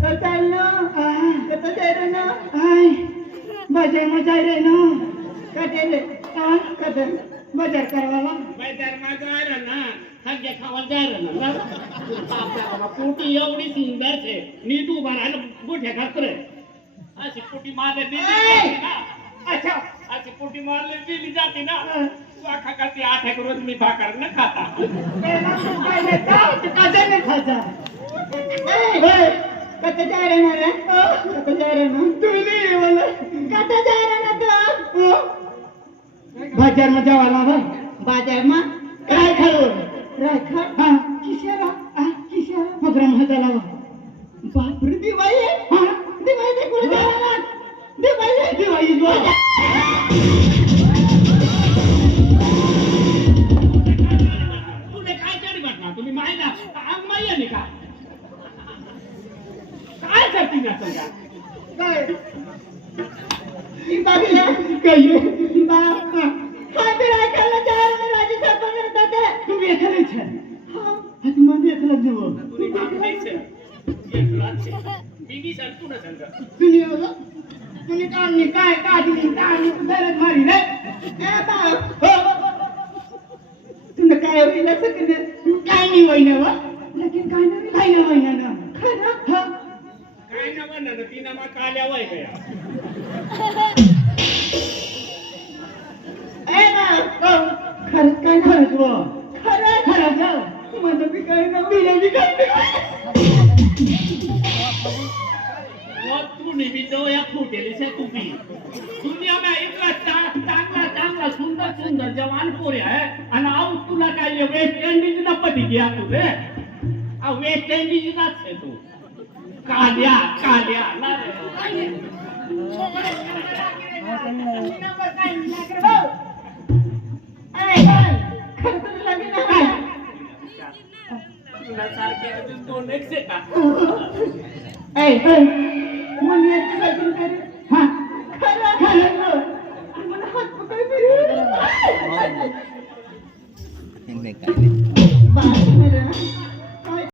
fratello! ना I रे ना कटेले कटेल बजार करायला बाजार माझा आहे ना खाद्य खावा जाय ना पोटी एवढी सुंदर છે नीट उभा राहिलं मोठ्या खात्र अशी पोटी मारले दिली ना अच्छा अशी पोटी मारले दिली जाते ना तू अख्खा खाती आठ एक रोज मी भाकर न खाता पेला तू काय नाही का कसं नाही खायचा कसं जा रे ना तुम्ही नाही मला तू बाजार में बाजार काय खालो काय खा हां किशारा हां. किशारा प्रोग्राम हां. कुठे दिवाळी दिवाळी दिवाळी काय? काढली काय गरज मारी रे. ए बाप तुला काय होईल नाही? काय नाही होईना वा लेकिन काय नाही काय नाही होईना ना खरं हा काय ना मग काल्या वय गया. खरंच काय खरंच व खरं खरंच हो. माझं बी काय ना बिलं बी काय? तू निमित्त या फुटेली से तू भी दुनिया में इतना चा- चांगला चांगला सुंदर सुंदर जवान पोरे है. आणि आऊ तुला काय ये वेस्ट इंडिज ना पटी गया तू रे आ वेस्ट इंडिज ना छे तू. काल्या काल्या दोन एक से का नाही काय नाही.